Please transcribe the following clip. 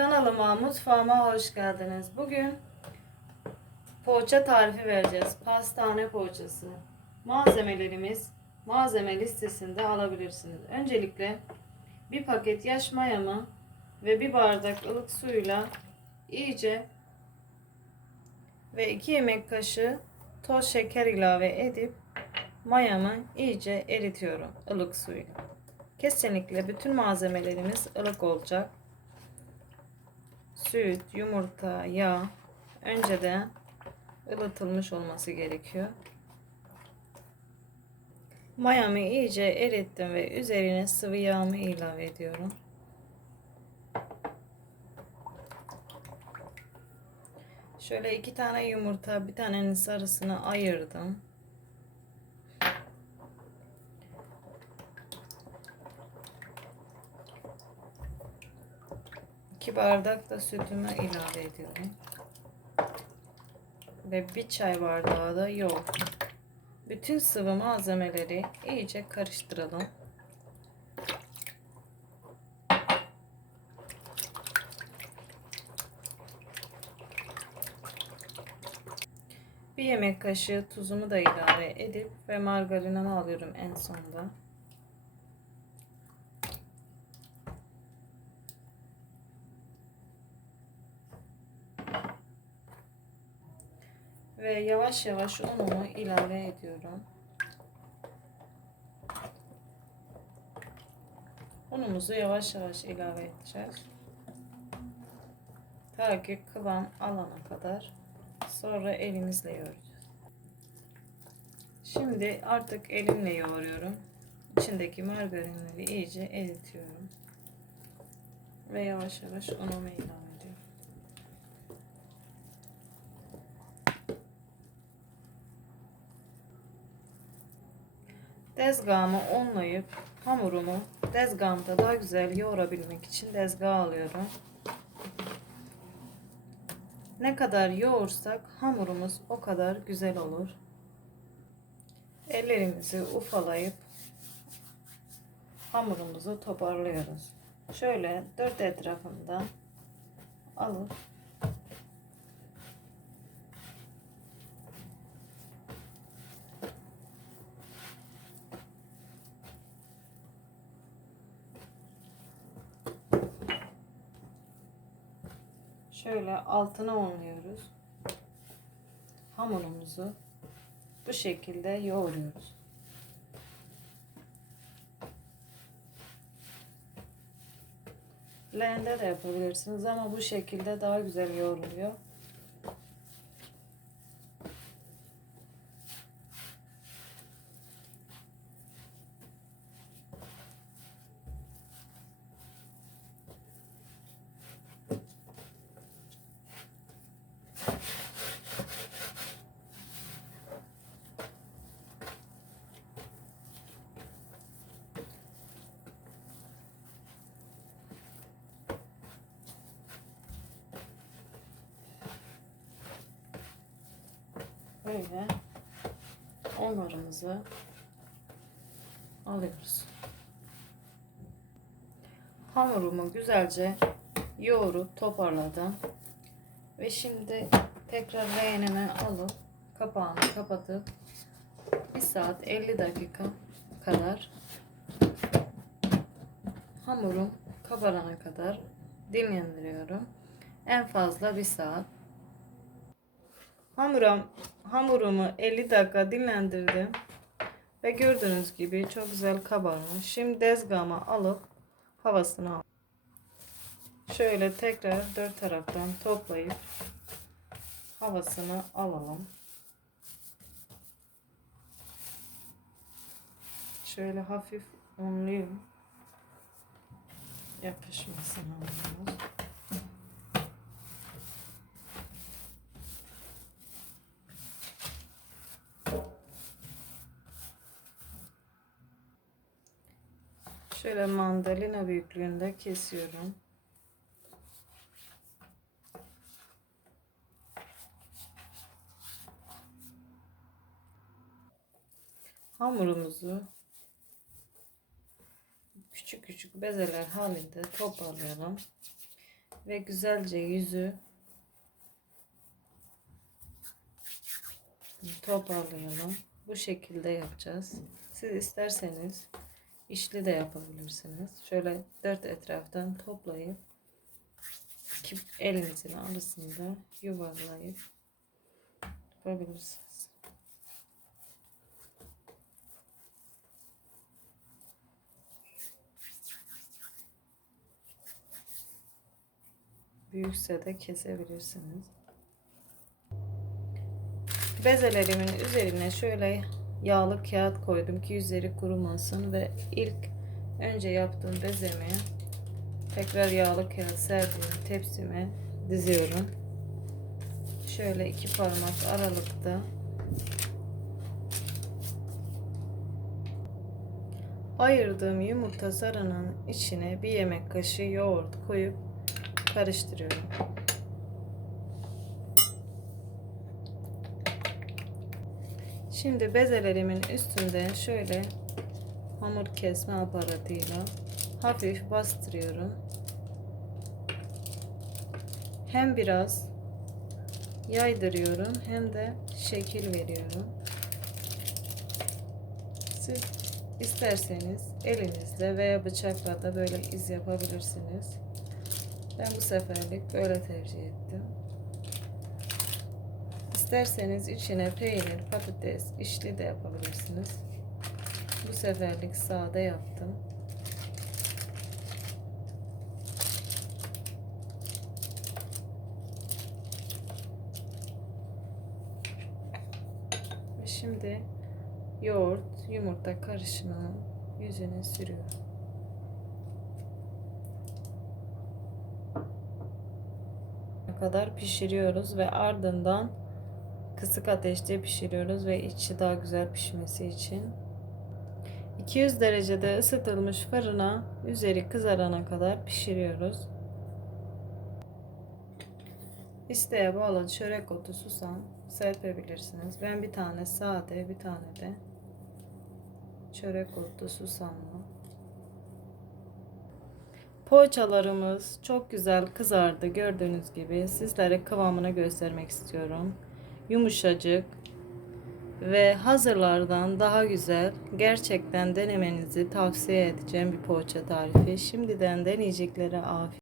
Kanalıma, mutfağıma hoş geldiniz. Bugün poğaça tarifi vereceğiz. Pastane poğaçası. Malzemelerimiz malzeme listesinde alabilirsiniz. Öncelikle bir paket yaş mayamı ve bir bardak ılık suyla iyice ve 2 yemek kaşığı toz şeker ilave edip mayamı iyice eritiyorum ılık suyla. Kesinlikle bütün malzemelerimiz ılık olacak süt, yumurta, yağ önceden ılıtılmış olması gerekiyor. Mayamı iyice erittim ve üzerine sıvı yağımı ilave ediyorum. Şöyle iki tane yumurta, bir tanenin sarısını ayırdım. İki bardak da sütümü ilave ediyorum. Ve bir çay bardağı da yoğurt. Bütün sıvı malzemeleri iyice karıştıralım. Bir yemek kaşığı tuzumu da ilave edip ve margarinini alıyorum en sonda. Ve yavaş yavaş unumu ilave ediyorum. Unumuzu yavaş yavaş ilave edeceğiz. Ta ki kıvam alana kadar. Sonra elimizle yoğuracağız. Şimdi artık elimle yoğuruyorum. İçindeki margarinleri iyice eritiyorum. Ve yavaş yavaş unumu ilave ediyorum. Dezgahımı onlayıp hamurumu dezgahımda daha güzel yoğurabilmek için dezgah alıyorum. Ne kadar yoğursak hamurumuz o kadar güzel olur. Ellerimizi ufalayıp hamurumuzu toparlıyoruz. Şöyle dört etrafından alıp şöyle altına unluyoruz. Hamurumuzu bu şekilde yoğuruyoruz. Leğende de yapabilirsiniz ama bu şekilde daha güzel yoğruluyor. Böyle onlarımızı alıyoruz. Hamurumu güzelce yoğurup toparladım. Ve şimdi tekrar leğenime alıp kapağını kapatıp 1 saat 50 dakika kadar hamurum kabarana kadar dinlendiriyorum. En fazla 1 saat. Hamurum, hamurumu 50 dakika dinlendirdim. Ve gördüğünüz gibi çok güzel kabarmış. Şimdi dezgahıma alıp havasını al. Şöyle tekrar dört taraftan toplayıp havasını alalım. Şöyle hafif unlayayım. Yapışmasın hamurumuz. Şöyle mandalina büyüklüğünde kesiyorum. Hamurumuzu küçük küçük bezeler halinde toparlayalım. ve güzelce yüzü toparlayalım. Bu şekilde yapacağız. Siz isterseniz işli de yapabilirsiniz. Şöyle dört etraftan toplayıp elinizin arasında yuvarlayıp yapabilirsiniz. Büyükse de kesebilirsiniz. Bezelerimin üzerine şöyle yağlı kağıt koydum ki yüzleri kurumasın ve ilk önce yaptığım bezemi tekrar yağlı kağıt serdiğim tepsime diziyorum. Şöyle iki parmak aralıkta ayırdığım yumurta sarının içine bir yemek kaşığı yoğurt koyup karıştırıyorum. Şimdi bezelerimin üstünde şöyle hamur kesme aparatıyla hafif bastırıyorum. Hem biraz yaydırıyorum hem de şekil veriyorum. Siz isterseniz elinizle veya bıçakla da böyle iz yapabilirsiniz. Ben bu seferlik böyle tercih ettim. İsterseniz içine peynir, patates, işli de yapabilirsiniz. Bu seferlik sade yaptım. Ve şimdi yoğurt, yumurta karışımını yüzüne sürüyorum. kadar pişiriyoruz ve ardından kısık ateşte pişiriyoruz ve içi daha güzel pişmesi için 200 derecede ısıtılmış fırına üzeri kızarana kadar pişiriyoruz. İsteğe bağlı çörek otu, susam serpebilirsiniz. Ben bir tane sade, bir tane de çörek otu, susamla Poğaçalarımız çok güzel kızardı gördüğünüz gibi. Sizlere kıvamını göstermek istiyorum. Yumuşacık ve hazırlardan daha güzel. Gerçekten denemenizi tavsiye edeceğim bir poğaça tarifi. Şimdiden deneyeceklere afiyet